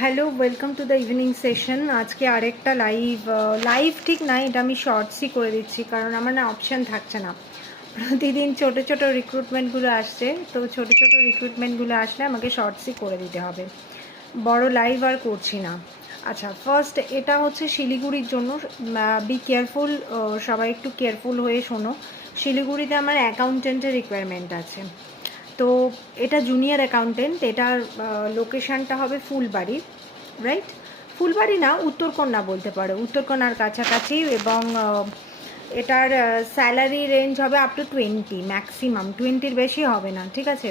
Hello, welcome to the evening session. আজকে আরেকটা live ঠিক না, এটা আমি শর্টসই করে দিচ্ছি, কারণ আমার না অপশান থাকছে না। প্রতিদিন ছোট ছোট রিক্রুটমেন্টগুলো আসছে, তো ছোট ছোট রিক্রুটমেন্টগুলো আসলে আমাকে শর্টসই করে দিতে হবে, বড় লাইভ আর করছি না। আচ্ছা, ফার্স্ট এটা হচ্ছে শিলিগুড়ির জন্য। বি কেয়ারফুল, সবাই একটু কেয়ারফুল হয়ে শোনো। শিলিগুড়িতে আমার অ্যাকাউন্টেন্টের রিকোয়ারমেন্ট আছে। তো এটা জুনিয়র অ্যাকাউন্টেন্ট, এটার লোকেশানটা হবে ফুলবাড়ি, রাইট? ফুলবাড়ি না, উত্তরকন্যা বলতে পারো, উত্তরকন্যার কাছাকাছি। এবং এটার স্যালারি রেঞ্জ হবে আপ টু 20, ম্যাক্সিমাম 20-র বেশি হবে না, ঠিক আছে?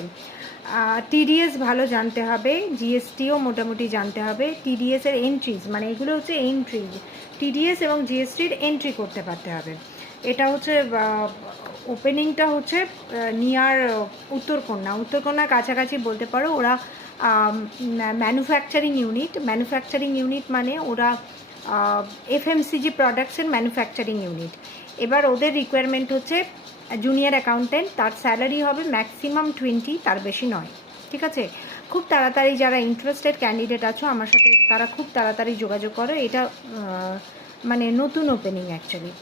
টিডিএস ভালো জানতে হবে, জিএসটিও মোটামুটি জানতে হবে। টিডিএসের এন্ট্রিজ, মানে এগুলো হচ্ছে এন্ট্রি, টিডিএস এবং জিএসটির এন্ট্রি করতে পারতে হবে। এটা হচ্ছে ওপেনিংটা হচ্ছে নিয়ার উত্তরকন্যার কাছাকাছি বলতে পারো। ওরা ম্যানুফ্যাকচারিং ইউনিট মানে ওরা এফএমসিজি প্রোডাক্টসের ম্যানুফ্যাকচারিং ইউনিট। এবার ওদের রিকোয়ারমেন্ট হচ্ছে জুনিয়র অ্যাকাউন্টেন্ট, তার স্যালারি হবে ম্যাক্সিমাম 20, তার বেশি নয়, ঠিক আছে? খুব তাড়াতাড়ি যারা ইন্টারেস্টেড ক্যান্ডিডেট আছো আমার সাথে, তারা খুব তাড়াতাড়ি যোগাযোগ করো। এটা মানে নতুন ওপেনিং অ্যাকচুয়ালি।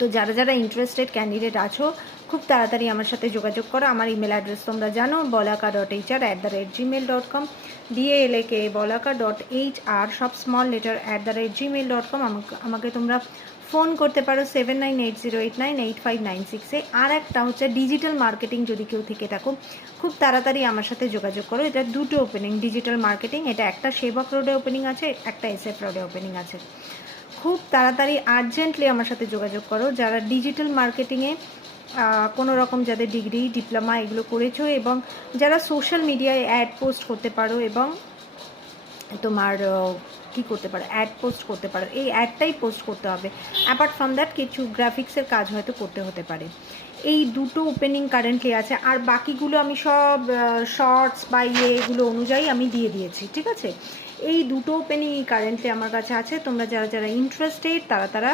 তো যারা যারা ইন্টারেস্টেড ক্যান্ডিডেট আছো খুব তাড়াতাড়ি আমার সাথে যোগাযোগ করো। আমার ইমেল অ্যাড্রেস তোমরা জানো, bolaka.hr@gmail.com, balaka.hr সব স্মল লেটার @gmail.com। আমাকে তোমরা ফোন করতে পারো 7980898596-এ। আর একটা হচ্ছে ডিজিটাল মার্কেটিং, যদি কেউ থেকে থাকো খুব তাড়াতাড়ি আমার সাথে যোগাযোগ করো। এটা দুটো ওপেনিং, ডিজিটাল মার্কেটিং, এটা একটা সেবক রোডে ওপেনিং আছে, একটা SF রোডে ওপেনিং আছে। খুব তাড়াতাড়ি আর্জেন্টলি আমার সাথে যোগাযোগ করো যারা ডিজিটাল মার্কেটিংয়ে কোনো রকম, যাদের ডিগ্রি ডিপ্লোমা এগুলো করেছো, এবং যারা সোশ্যাল মিডিয়ায় অ্যাড পোস্ট করতে পারো এবং তোমার কী করতে পারো, অ্যাড পোস্ট করতে পারো। এই অ্যাডটাই পোস্ট করতে হবে, অ্যাপার্ট ফ্রম দ্যাট কিছু গ্রাফিক্সের কাজ হয়তো করতে হতে পারে। এই দুটো ওপেনিং কারেন্টলি আছে, আর বাকিগুলো আমি সব শর্টস বা এগুলো অনুযায়ী আমি দিয়ে দিয়েছি, ঠিক আছে? এই দুটো ওপেনিংই কারেন্টলি আমার কাছে আছে। তোমরা যারা যারা ইন্টারেস্টেড তারা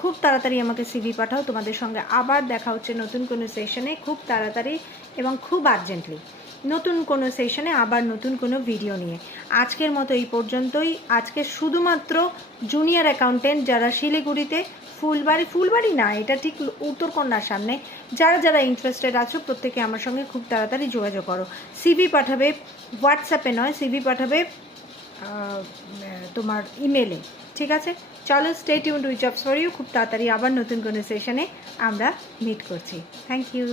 খুব তাড়াতাড়ি আমাকে সিভি পাঠাও। তোমাদের সঙ্গে আবার দেখা হচ্ছে নতুন কোনো সেশনে, খুব তাড়াতাড়ি এবং খুব আর্জেন্টলি নতুন কোনো সেশনে, আবার নতুন কোনো ভিডিও নিয়ে। আজকের মতো এই পর্যন্তই। আজকে শুধুমাত্র জুনিয়র অ্যাকাউন্টেন্ট যারা শিলিগুড়িতে, ফুলবাড়ি না, এটা ঠিক উত্তরকন্যার সামনে, যারা যারা ইন্টারেস্টেড আছো প্রত্যেকে আমার সঙ্গে খুব তাড়াতাড়ি যোগাযোগ করো। সিভি পাঠাবে হোয়াটসঅ্যাপে নয়, সিভি পাঠাবে তোমার ইমেলে, ঠিক আছে? চলো, stay tuned with jobs for you. খুব তাড়াতাড়ি আবার নতুন কোনো সেশনে আমরা মিট করছি। Thank you.